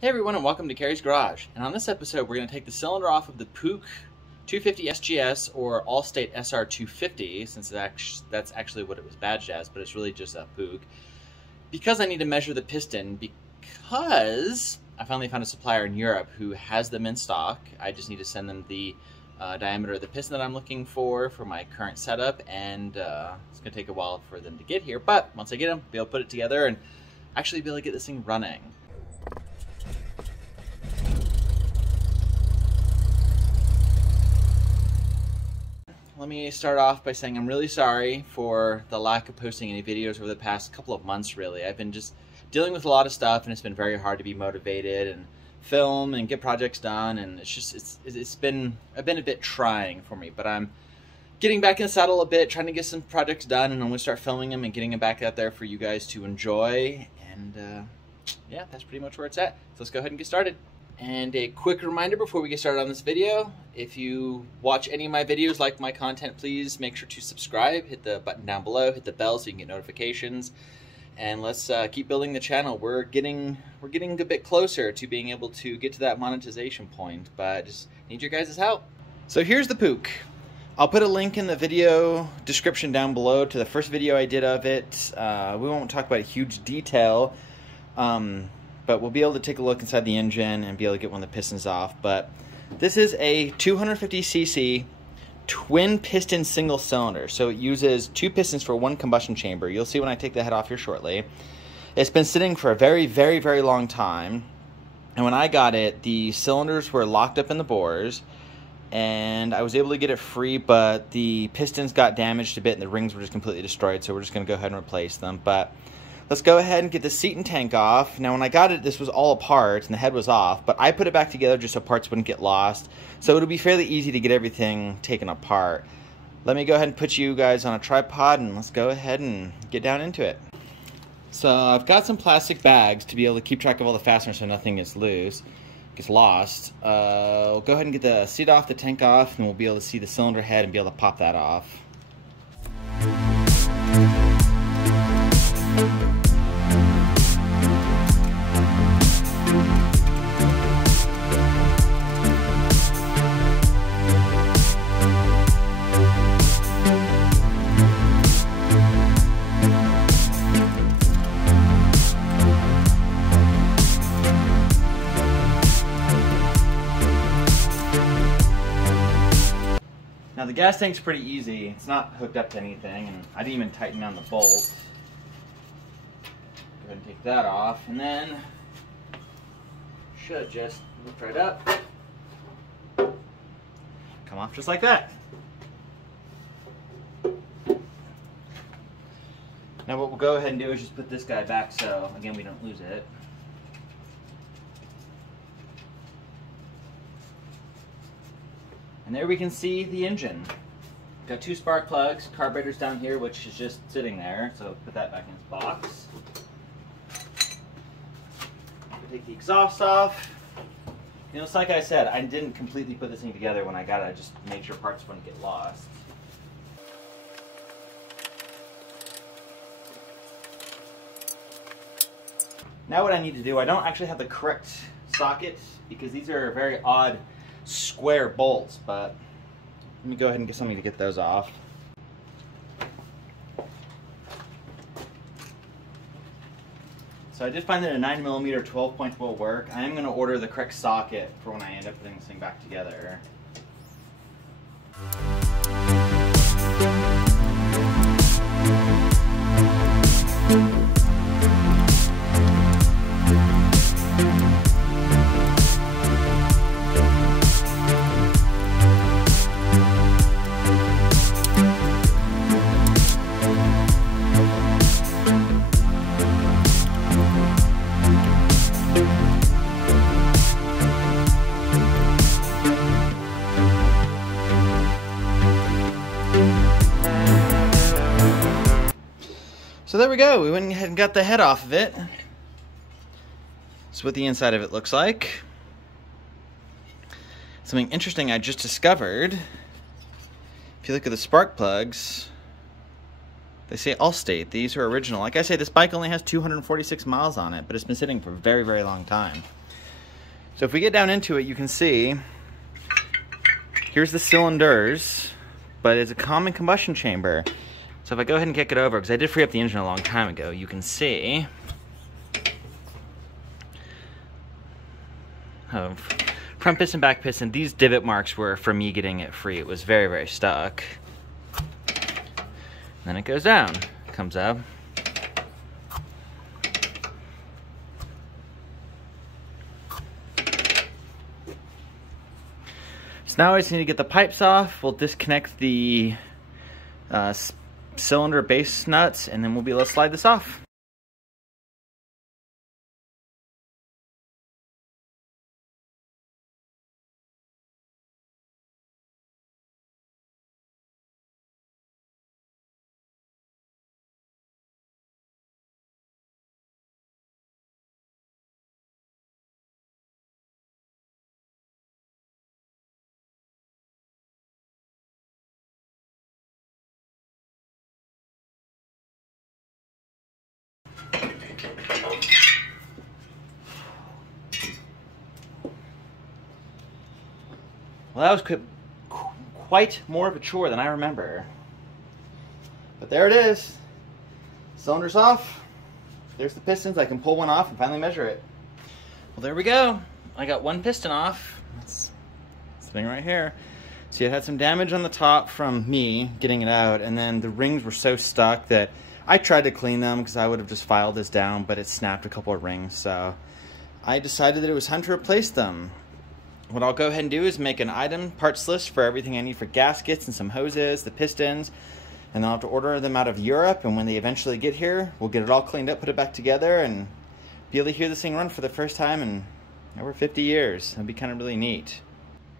Hey everyone, and welcome to Carrie's Garage. And on this episode, we're going to take the cylinder off of the Puch 250 SGS or Allstate SR250, since that's actually what it was badged as, but it's really just a Puch. Because I need to measure the piston, because I finally found a supplier in Europe who has them in stock. I just need to send them the diameter of the piston that I'm looking for my current setup, and it's going to take a while for them to get here. But once I get them, I'll be able to put it together and actually be able to get this thing running. Let me start off by saying I'm really sorry for the lack of posting any videos over the past couple of months, really. I've been just dealing with a lot of stuff, and it's been very hard to be motivated and film and get projects done, and it's been a bit trying for me. But I'm getting back in the saddle a bit, trying to get some projects done, and I'm going to start filming them and getting them back out there for you guys to enjoy. And yeah, that's pretty much where it's at. So let's go ahead and get started. And a quick reminder before we get started on this video, if you watch any of my videos, like my content, please make sure to subscribe, hit the button down below, hit the bell so you can get notifications, and let's keep building the channel. We're getting a bit closer to being able to get to that monetization point, but just need your guys' help. So here's the Puch. I'll put a link in the video description down below to the first video I did of it. We won't talk about huge detail, but we'll be able to take a look inside the engine and be able to get one of the pistons off. But this is a 250cc twin piston single cylinder. So it uses two pistons for one combustion chamber. You'll see when I take the head off here shortly. It's been sitting for a very, very, very long time. And when I got it, the cylinders were locked up in the bores, and I was able to get it free, but the pistons got damaged a bit and the rings were just completely destroyed. So we're just going to go ahead and replace them. But let's go ahead and get the seat and tank off. Now when I got it, this was all apart and the head was off, but I put it back together just so parts wouldn't get lost. So it'll be fairly easy to get everything taken apart. Let me go ahead and put you guys on a tripod and let's go ahead and get down into it. So I've got some plastic bags to be able to keep track of all the fasteners so nothing gets lost. We'll go ahead and get the seat off, the tank off, and we'll be able to see the cylinder head and be able to pop that off. Now the gas tank's pretty easy. It's not hooked up to anything, and I didn't even tighten down the bolt. Go ahead and take that off, and then should just lift right up, come off just like that. Now what we'll go ahead and do is just put this guy back so, again, we don't lose it. And there we can see the engine. Got two spark plugs, carburetor's down here, which is just sitting there, so put that back in its box. Take the exhaust off. You know, it's like I said, I didn't completely put this thing together when I got it. I just made sure parts wouldn't get lost. Now what I need to do, I don't actually have the correct socket because these are very odd square bolts, but let me go ahead and get something to get those off. So I did find that a 9mm 12-point will work. I am going to order the correct socket for when I end up putting this thing back together. So there we go, we went ahead and got the head off of it. That's what the inside of it looks like. Something interesting I just discovered, if you look at the spark plugs, they say Allstate. These are original. Like I say, this bike only has 246 miles on it, but it's been sitting for a very, very long time. So if we get down into it, you can see, here's the cylinders, but it's a common combustion chamber. So if I go ahead and kick it over, because I did free up the engine a long time ago, you can see, front piston, back piston, these divot marks were from me getting it free. It was very, very stuck. Then it goes down, comes up. So now I just need to get the pipes off. We'll disconnect the cylinder base nuts, and then we'll be able to slide this off. Well, that was quite more of a chore than I remember. But there it is. Cylinder's off. There's the pistons. I can pull one off and finally measure it. Well, there we go. I got one piston off. That's this thing right here. See, it had some damage on the top from me getting it out, and then the rings were so stuck that I tried to clean them because I would have just filed this down, but it snapped a couple of rings, so I decided that it was time to replace them. What I'll go ahead and do is make an item parts list for everything I need for gaskets and some hoses, the pistons, and I'll have to order them out of Europe, and when they eventually get here, we'll get it all cleaned up, put it back together, and be able to hear this thing run for the first time in over 50 years. It'll be kind of really neat.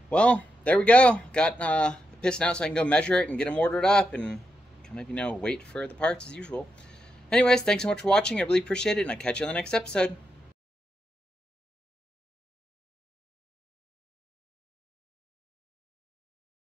Well, there we go. Got the piston out so I can go measure it and get them ordered up and kind of, you know, wait for the parts as usual. Anyways, thanks so much for watching. I really appreciate it, and I'll catch you on the next episode.